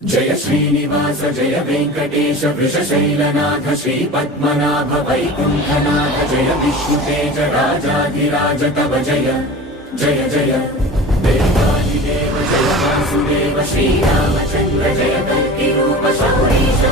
जय श्रीनिवास जय वेंकटेश वृषशैलनाथ श्रीपद्मनाभ वैकुंठनाथ जय विष्णुतेज राजाधिराज तव जय जय जय देवादिदेव जय वासुदेव श्रीरामचंद्र जय कल्किरूप शौरीश